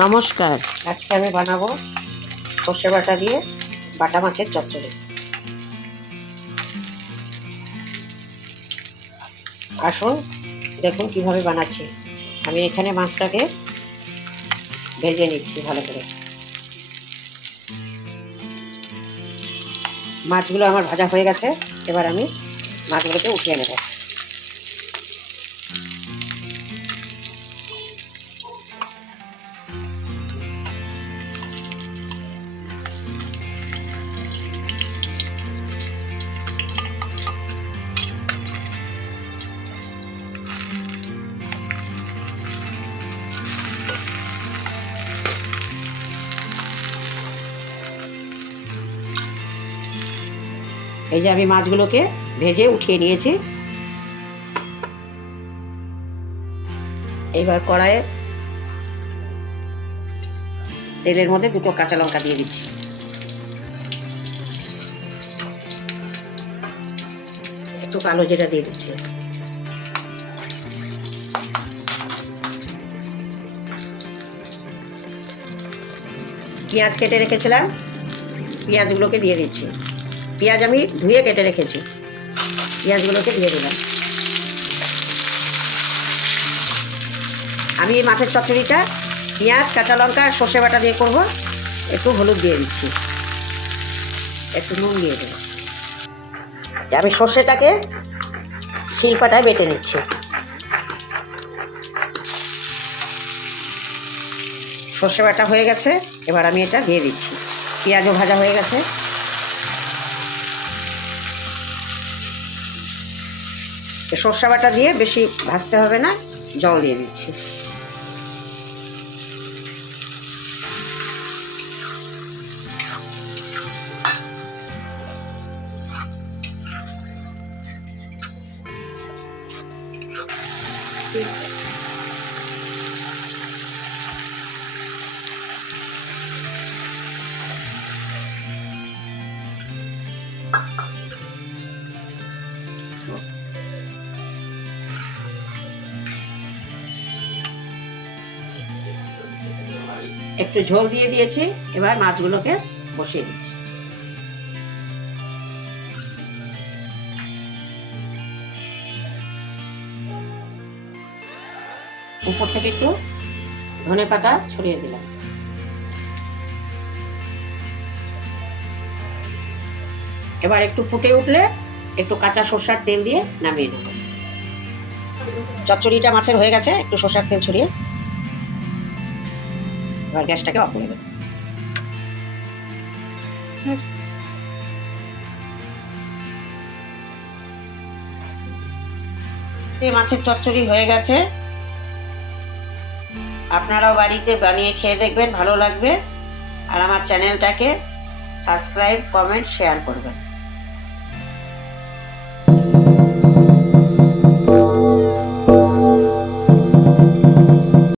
নমস্কার। আজকে আমি বানাবো সর্ষে বাটা দিয়ে বাটা মাছের চচ্চড়ি। আসুন দেখুন কিভাবে বানাচ্ছি। আমি এখানে মাছটাকে ভেজে নিচ্ছি ভালো করে। মাছগুলো আমার ভাজা হয়ে গেছে, এবার আমি মাছগুলোকে উঠিয়ে নেব। এই যে আমি মাছগুলোকে ভেজে উঠিয়ে নিয়েছি। এইবার কড়াইয়ে তেলের মধ্যে দুটো কাঁচা লঙ্কা দিয়ে দিচ্ছি। একটু কালো জিরা দিয়ে দিচ্ছি। পেঁয়াজ কেটে রেখেছিলাম, পেঁয়াজগুলোকে দিয়ে দিচ্ছি। পেঁয়াজ আমি ধুয়ে কেটে রেখেছি, পেঁয়াজগুলোকে দিয়ে দিলাম। আমি এই মাছের চচ্চড়িটা পেঁয়াজ, কাঁচা লঙ্কা আর সর্ষে বাটা দিয়ে করব। একটু হলুদ দিয়ে দিচ্ছি, একটু নুন দিয়ে দেবো। আমি সর্ষেটাকে শিলপাটায় বেটে নিচ্ছি। সর্ষে বাটা হয়ে গেছে, এবার আমি এটা দিয়ে দিচ্ছি। পেঁয়াজও ভাজা হয়ে গেছে। সর্ষে বাটা দিয়ে বেশি ভাজতে হবে না, জল দিয়ে দিচ্ছি। একটু ঝোল দিয়ে দিয়েছি, এবার মাছগুলোকে বসিয়ে দিচ্ছি। উপর থেকে একটু ধনে পাতা ছড়িয়ে দিলাম। এবার একটু ফুটে উঠলে একটু কাঁচা সর্ষার তেল দিয়ে নামিয়ে নেব। চচ্চড়িটা মাছের হয়ে গেছে, একটু সর্ষার তেল ছড়িয়ে এবার গ্যাসটাকে অফ করে দেব। মাছের চচ্চড়ি হয়ে গেছে। আপনারাও বাড়িতে বানিয়ে খেয়ে দেখবেন, ভালো লাগবে। আর আমার চ্যানেলটাকে সাবস্ক্রাইব, কমেন্ট, শেয়ার করবেন।